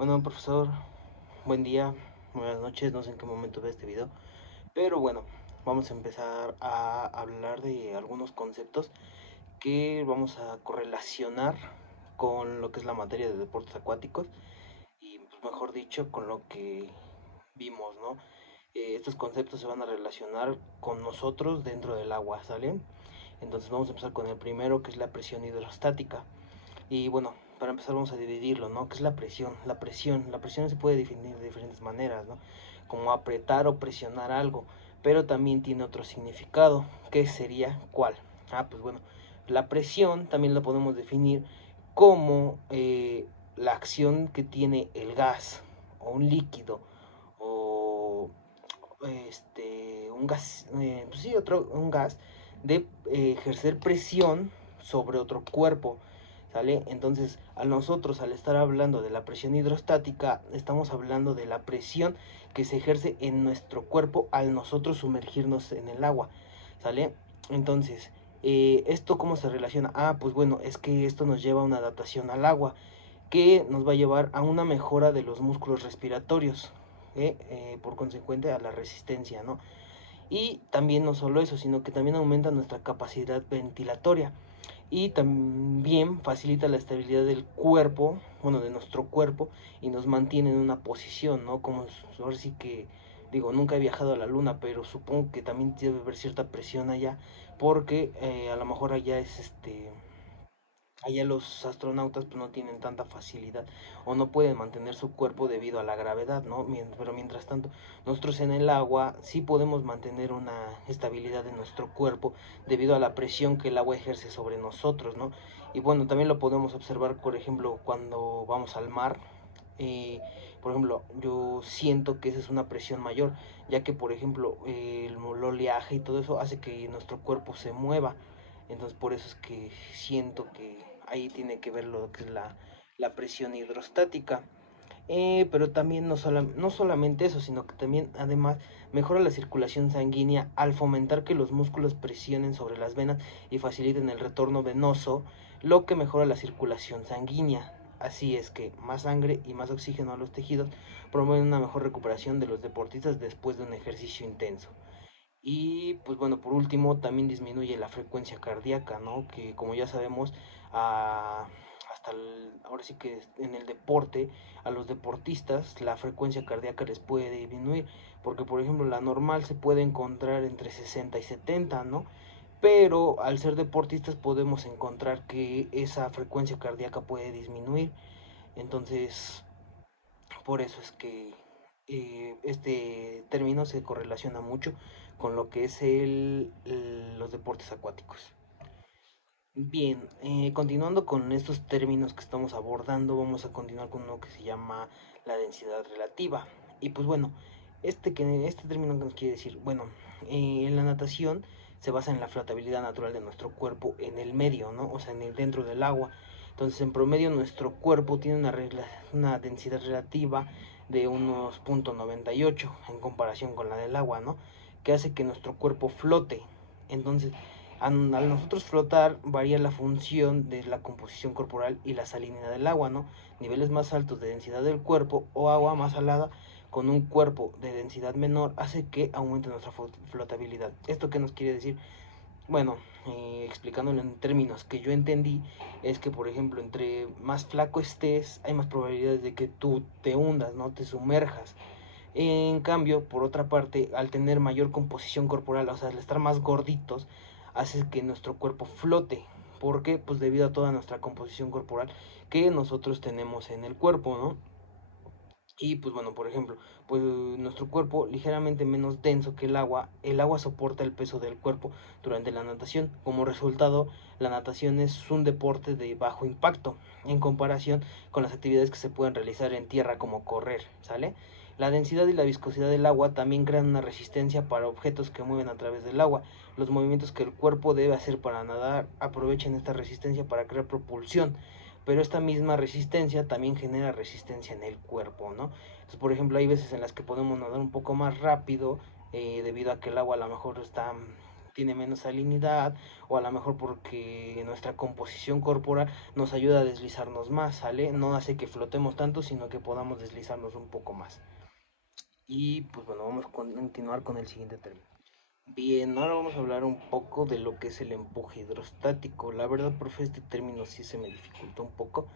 Bueno, profesor, buen día, buenas noches, no sé en qué momento ve este video, pero bueno, vamos a empezar a hablar de algunos conceptos que vamos a correlacionar con lo que es la materia de deportes acuáticos y, pues, mejor dicho, con lo que vimos, ¿no? Estos conceptos se van a relacionar con nosotros dentro del agua, ¿sale? Entonces vamos a empezar con el primero, que es la presión hidrostática. Y bueno, para empezar vamos a dividirlo, ¿no? ¿Qué es la presión? La presión se puede definir de diferentes maneras, ¿no? Como apretar o presionar algo, pero también tiene otro significado. ¿Qué sería cuál? Pues bueno, la presión también la podemos definir como la acción que tiene el gas o un líquido o un gas, pues sí, un gas de ejercer presión sobre otro cuerpo, ¿sale? Entonces, a nosotros, al estar hablando de la presión hidrostática, estamos hablando de la presión que se ejerce en nuestro cuerpo al nosotros sumergirnos en el agua, ¿sale? Entonces, ¿esto cómo se relaciona? Pues bueno, es que esto nos lleva a una adaptación al agua, que nos va a llevar a una mejora de los músculos respiratorios, por consecuente a la resistencia, ¿no? Y también no solo eso, sino que también aumenta nuestra capacidad ventilatoria y también facilita la estabilidad del cuerpo, bueno, de nuestro cuerpo, y nos mantiene en una posición, ¿no? Como ahora sí que, digo, nunca he viajado a la luna, pero supongo que también debe haber cierta presión allá, porque a lo mejor allá es allá los astronautas pues no tienen tanta facilidad o no pueden mantener su cuerpo debido a la gravedad, ¿no? Pero mientras tanto, nosotros en el agua sí podemos mantener una estabilidad en nuestro cuerpo debido a la presión que el agua ejerce sobre nosotros, ¿no? Y bueno, también lo podemos observar, por ejemplo, cuando vamos al mar. eh, por ejemplo, yo siento que esa es una presión mayor, ya que, por ejemplo, el oleaje y todo eso hace que nuestro cuerpo se mueva. Entonces, por eso es que siento que ahí tiene que ver lo que es la presión hidrostática. Pero también no solamente eso, sino que también además mejora la circulación sanguínea al fomentar que los músculos presionen sobre las venas y faciliten el retorno venoso, lo que mejora la circulación sanguínea. Así es que más sangre y más oxígeno a los tejidos promueven una mejor recuperación de los deportistas después de un ejercicio intenso. Y pues bueno, por último, también disminuye la frecuencia cardíaca, ¿no? Que como ya sabemos, ah, ahora sí que en el deporte, a los deportistas la frecuencia cardíaca les puede disminuir, porque por ejemplo la normal se puede encontrar entre 60 y 70, ¿no? Pero al ser deportistas podemos encontrar que esa frecuencia cardíaca puede disminuir. Entonces, por eso es que este término se correlaciona mucho con lo que es los deportes acuáticos. Bien, continuando con estos términos que estamos abordando, vamos a continuar con uno que se llama la densidad relativa. Y pues bueno, este término que nos quiere decir, bueno, en la natación se basa en la flotabilidad natural de nuestro cuerpo en el medio, ¿no? O sea, dentro del agua. Entonces, en promedio, nuestro cuerpo tiene una densidad relativa de unos 0.98 en comparación con la del agua, ¿no? Que hace que nuestro cuerpo flote. Entonces, al nosotros flotar varía la función de la composición corporal y la salinidad del agua, ¿no? Niveles más altos de densidad del cuerpo o agua más salada con un cuerpo de densidad menor hace que aumente nuestra flotabilidad. ¿Esto qué nos quiere decir? Bueno, explicándolo en términos que yo entendí, es que por ejemplo, entre más flaco estés, hay más probabilidades de que tú te hundas, ¿no? Te sumerjas. En cambio, por otra parte, al tener mayor composición corporal, o sea, al estar más gorditos, hace que nuestro cuerpo flote. ¿Por qué? Pues debido a toda nuestra composición corporal que nosotros tenemos en el cuerpo, ¿no? Y pues bueno, por ejemplo, pues nuestro cuerpo ligeramente menos denso que el agua soporta el peso del cuerpo durante la natación. Como resultado, la natación es un deporte de bajo impacto en comparación con las actividades que se pueden realizar en tierra como correr, ¿sale? La densidad y la viscosidad del agua también crean una resistencia para objetos que mueven a través del agua. Los movimientos que el cuerpo debe hacer para nadar aprovechan esta resistencia para crear propulsión, pero esta misma resistencia también genera resistencia en el cuerpo, ¿no? Entonces, por ejemplo, hay veces en las que podemos nadar un poco más rápido debido a que el agua a lo mejor tiene menos salinidad, o a lo mejor porque nuestra composición corporal nos ayuda a deslizarnos más, ¿sale? No hace que flotemos tanto, sino que podamos deslizarnos un poco más. Y pues bueno, vamos a continuar con el siguiente término. Bien, ahora vamos a hablar un poco de lo que es el empuje hidrostático. La verdad, profe, este término sí se me dificultó un poco,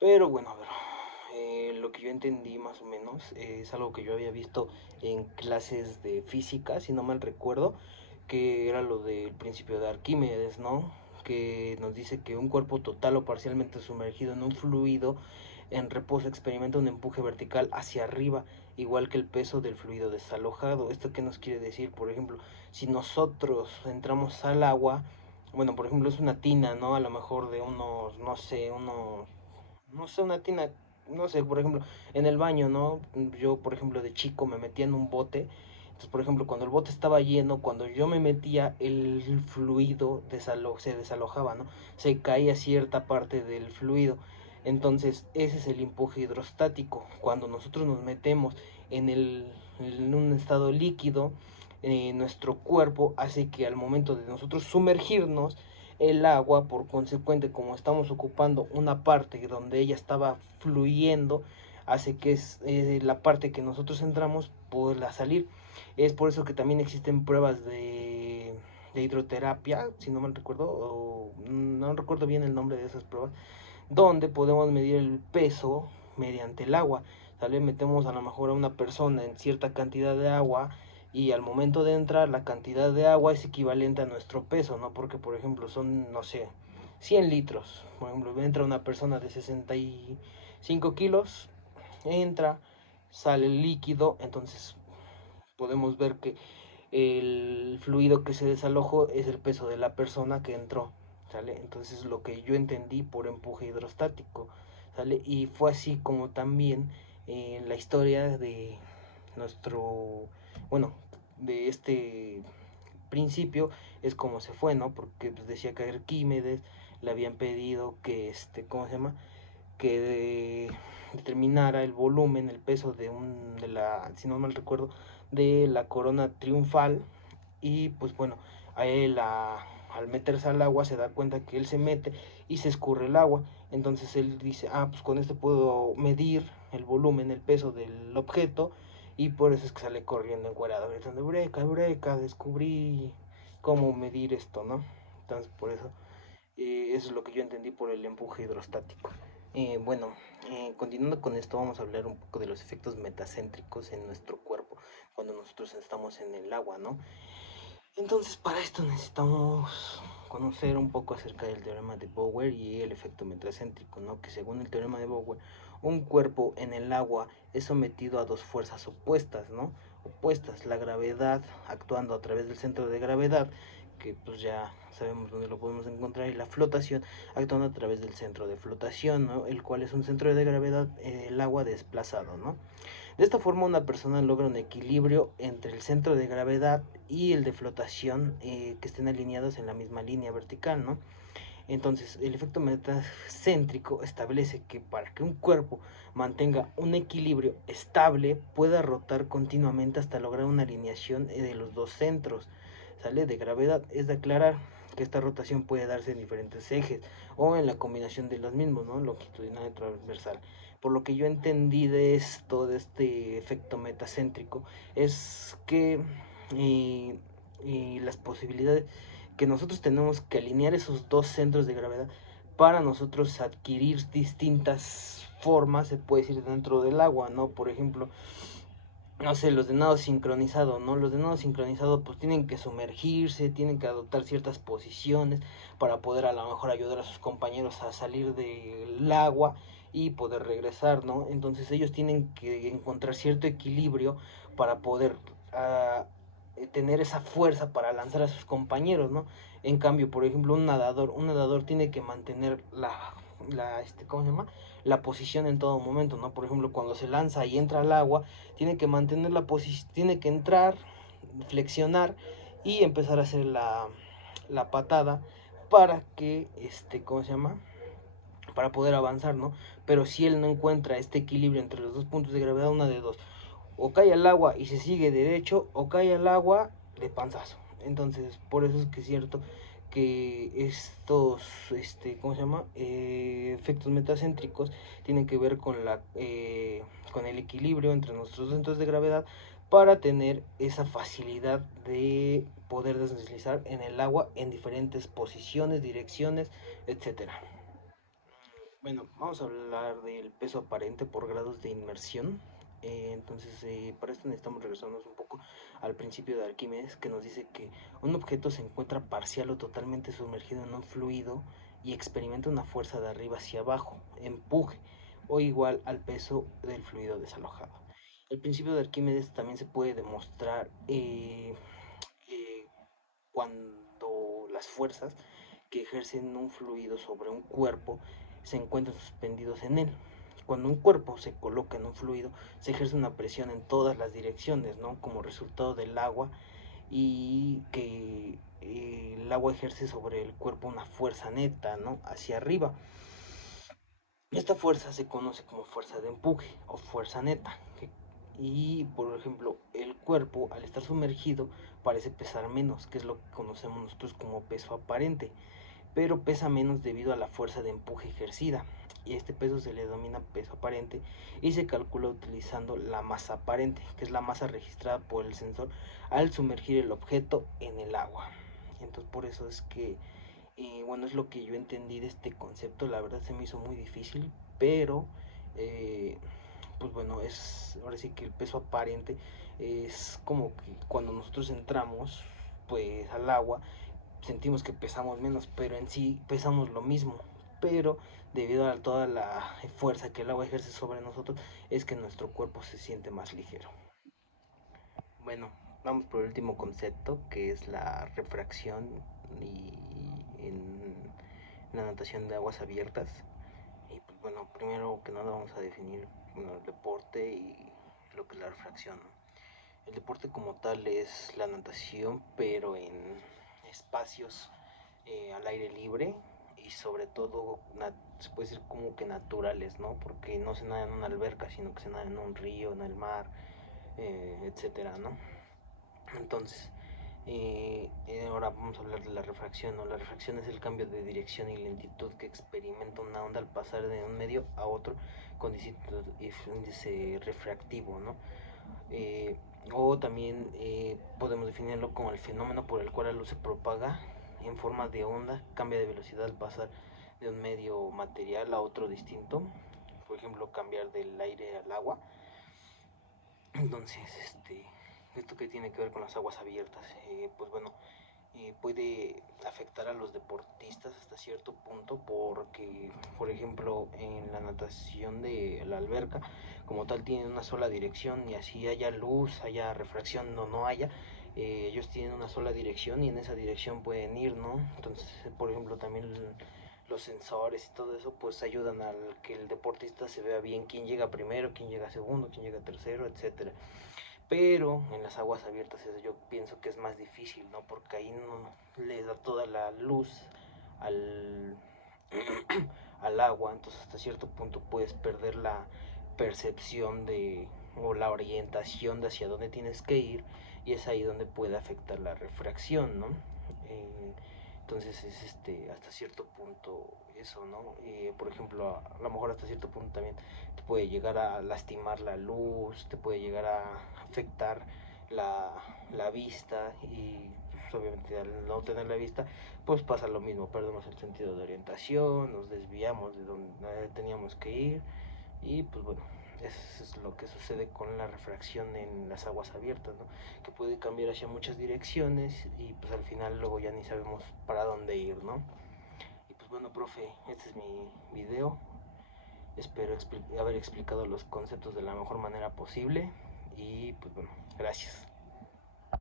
pero bueno, a ver, lo que yo entendí más o menos es algo que yo había visto en clases de física, si no mal recuerdo, que era lo del principio de Arquímedes, ¿no? Que nos dice que un cuerpo total o parcialmente sumergido en un fluido en reposo experimenta un empuje vertical hacia arriba, igual que el peso del fluido desalojado. ¿Esto qué nos quiere decir? Por ejemplo, si nosotros entramos al agua, bueno, por ejemplo, es una tina, ¿no? A lo mejor de unos, no sé, una tina, no sé, por ejemplo, en el baño, ¿no? Yo, por ejemplo, de chico me metía en un bote. Entonces, por ejemplo, cuando el bote estaba lleno, cuando yo me metía, el fluido se desalojaba, ¿no? Se caía cierta parte del fluido. Entonces, ese es el empuje hidrostático. Cuando nosotros nos metemos en un estado líquido, nuestro cuerpo hace que al momento de nosotros sumergirnos, el agua, por consecuente, como estamos ocupando una parte donde ella estaba fluyendo, hace que es la parte que nosotros entramos pueda salir. Es por eso que también existen pruebas de hidroterapia, si no mal recuerdo, o no recuerdo bien el nombre de esas pruebas, donde podemos medir el peso mediante el agua. ¿Sale? Metemos a lo mejor a una persona en cierta cantidad de agua y al momento de entrar la cantidad de agua es equivalente a nuestro peso, ¿no? Porque por ejemplo son, no sé, 100 litros. Por ejemplo, entra una persona de 65 kilos, entra, sale el líquido, entonces podemos ver que el fluido que se desalojó es el peso de la persona que entró, ¿sale? Entonces lo que yo entendí por empuje hidrostático, ¿sale? Y fue así como también la historia de nuestro, bueno, de este principio es como se fue, ¿no? Porque pues, decía que Arquímedes le habían pedido que, ¿cómo se llama? Que determinara el volumen, el peso de la, si no mal recuerdo, de la corona triunfal. Y pues bueno, a él al meterse al agua se da cuenta que él se mete y se escurre el agua. Entonces él dice, pues con esto puedo medir el volumen, el peso del objeto. Y por eso es que sale corriendo encuadrado, gritando, eureka, eureka, descubrí cómo medir esto, ¿no? Entonces por eso, eso es lo que yo entendí por el empuje hidrostático. Bueno, continuando con esto, vamos a hablar un poco de los efectos metacéntricos en nuestro cuerpo cuando nosotros estamos en el agua, ¿no? Entonces, para esto necesitamos conocer un poco acerca del teorema de Bower y el efecto metacéntrico, ¿no? Que según el teorema de Bower, un cuerpo en el agua es sometido a dos fuerzas opuestas, ¿no? Opuestas, la gravedad actuando a través del centro de gravedad, que pues ya sabemos dónde lo podemos encontrar, y la flotación actuando a través del centro de flotación, ¿no? El cual es un centro de gravedad, el agua desplazado, ¿no? De esta forma una persona logra un equilibrio entre el centro de gravedad y el de flotación, que estén alineados en la misma línea vertical, ¿no? Entonces, el efecto metacéntrico establece que para que un cuerpo mantenga un equilibrio estable, pueda rotar continuamente hasta lograr una alineación de los dos centros, ¿sale? De gravedad. Es de aclarar que esta rotación puede darse en diferentes ejes o en la combinación de los mismos, ¿no? Longitudinal y transversal. Por lo que yo entendí de esto, de este efecto metacéntrico, es que las posibilidades que nosotros tenemos que alinear esos dos centros de gravedad para nosotros adquirir distintas formas, se puede decir, dentro del agua, ¿no? Por ejemplo, no sé, los de nado sincronizado, ¿no? Los de nado sincronizado pues tienen que sumergirse, tienen que adoptar ciertas posiciones para poder a lo mejor ayudar a sus compañeros a salir del agua y poder regresar, ¿no? Entonces ellos tienen que encontrar cierto equilibrio para poder tener esa fuerza para lanzar a sus compañeros, ¿no? En cambio, por ejemplo, un nadador tiene que mantener ¿cómo se llama? La posición en todo momento, ¿no? Por ejemplo, cuando se lanza y entra al agua, tiene que mantener la posición, tiene que entrar, flexionar y empezar a hacer la patada para que, ¿cómo se llama? Para poder avanzar, ¿no? Pero si él no encuentra este equilibrio entre los dos puntos de gravedad, una de dos, o cae al agua y se sigue derecho, o cae al agua de panzazo. Entonces, por eso es que es cierto que estos, ¿cómo se llama? Efectos metacéntricos tienen que ver con el equilibrio entre nuestros centros de gravedad para tener esa facilidad de poder deslizar en el agua en diferentes posiciones, direcciones, etcétera. Bueno, vamos a hablar del peso aparente por grados de inmersión. Para esto necesitamos regresarnos un poco al principio de Arquímedes, que nos dice que un objeto se encuentra parcial o totalmente sumergido en un fluido y experimenta una fuerza de arriba hacia abajo, empuje, o igual al peso del fluido desalojado. El principio de Arquímedes también se puede demostrar eh, cuando las fuerzas que ejercen un fluido sobre un cuerpo se encuentran suspendidos en él. Cuando un cuerpo se coloca en un fluido, se ejerce una presión en todas las direcciones, ¿no? Como resultado del agua y que el agua ejerce sobre el cuerpo una fuerza neta, ¿no? Hacia arriba. Esta fuerza se conoce como fuerza de empuje o fuerza neta. Y, por ejemplo, el cuerpo al estar sumergido parece pesar menos, que es lo que conocemos nosotros como peso aparente, pero pesa menos debido a la fuerza de empuje ejercida. Y este peso se le denomina peso aparente y se calcula utilizando la masa aparente, que es la masa registrada por el sensor al sumergir el objeto en el agua. Entonces por eso es que bueno, es lo que yo entendí de este concepto. La verdad se me hizo muy difícil, pero eh, pues bueno, ahora sí que el peso aparente es como que cuando nosotros entramos pues al agua sentimos que pesamos menos, pero en sí pesamos lo mismo. Pero debido a toda la fuerza que el agua ejerce sobre nosotros, es que nuestro cuerpo se siente más ligero. Bueno, vamos por el último concepto, que es la refracción y en la natación de aguas abiertas. Y pues bueno, primero que nada vamos a definir, bueno, el deporte y lo que es la refracción, ¿no? El deporte como tal es la natación, pero en espacios al aire libre y sobre todo se puede decir como que naturales, ¿no? Porque no se nada en una alberca, sino que se nada en un río, en el mar, etcétera, ¿no? Entonces, ahora vamos a hablar de la refracción, ¿no? La refracción es el cambio de dirección y lentitud que experimenta una onda al pasar de un medio a otro con distinto índice refractivo, ¿no? Eh, o también podemos definirlo como el fenómeno por el cual la luz se propaga en forma de onda, cambia de velocidad al pasar de un medio material a otro distinto, por ejemplo, cambiar del aire al agua. Entonces, esto que tiene que ver con las aguas abiertas, pues bueno, puede afectar a los deportistas hasta cierto punto porque, por ejemplo, en la natación de la alberca, como tal, tienen una sola dirección y así haya luz, haya refracción, no haya, ellos tienen una sola dirección y en esa dirección pueden ir, ¿no? Entonces, por ejemplo, también los sensores y todo eso pues ayudan a que el deportista se vea bien quién llega primero, quién llega segundo, quién llega tercero, etcétera. Pero en las aguas abiertas eso yo pienso que es más difícil, ¿no? Porque ahí no le da toda la luz al, al agua, entonces hasta cierto punto puedes perder la percepción de o la orientación de hacia dónde tienes que ir y es ahí donde puede afectar la refracción, ¿no? Eh, entonces es hasta cierto punto eso, ¿no? Por ejemplo, a lo mejor hasta cierto punto también te puede llegar a lastimar la luz, te puede llegar a afectar la vista y pues, obviamente al no tener la vista pues pasa lo mismo, perdemos el sentido de orientación, nos desviamos de donde teníamos que ir y pues bueno, eso es lo que sucede con la refracción en las aguas abiertas, ¿no? Que puede cambiar hacia muchas direcciones y pues al final luego ya ni sabemos para dónde ir, ¿no? Y pues bueno, profe, este es mi video. Espero haber explicado los conceptos de la mejor manera posible y pues bueno, gracias.